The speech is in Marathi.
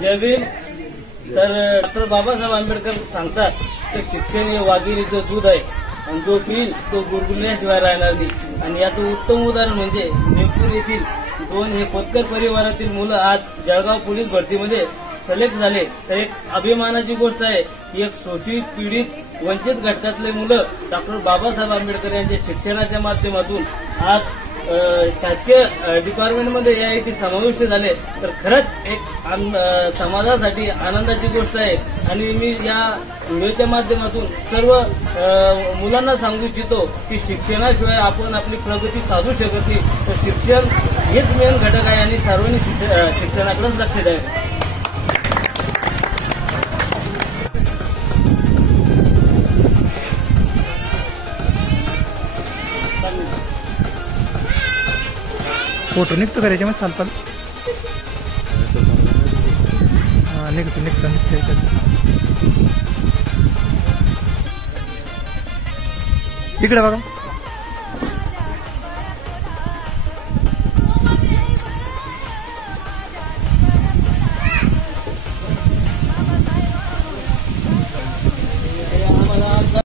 जय भीम. तर डॉक्टर बाबासाहेब आंबेडकर सांगतात की शिक्षण हे वाघिणीचं दूध आहे आणि जो पिईल तो गुरगुरल्याशिवाय राहणार नाही. आणि याचं उत्तम उदाहरण म्हणजे नेपूर येथील 2 हे खोतकर परिवारातील मुलं आज जळगाव पोलीस भरतीमध्ये सिलेक्ट झाले. तर एक अभिमानाची गोष्ट आहे की एक शोषित पीडित वंचित घटकातले मुलं डॉक्टर बाबासाहेब आंबेडकर यांच्या शिक्षणाच्या माध्यमातून आज शासकीय डिपार्टमेंटमध्ये AIT समाविष्ट झाले. तर खरंच एक समाजासाठी आनंदाची गोष्ट आहे. आणि मी या व्हिडिओच्या माध्यमातून सर्व मुलांना सांगू इच्छितो की शिक्षणाशिवाय आपण आपली प्रगती साधू शकत नाही. तर शिक्षण हेच मेन घटक आहे आणि सर्वांनी शिक्षणाकडेच लक्ष द्यावे. फोटो निघतो का त्याच्यामध्ये चालतात? निघतो इकडे बघा.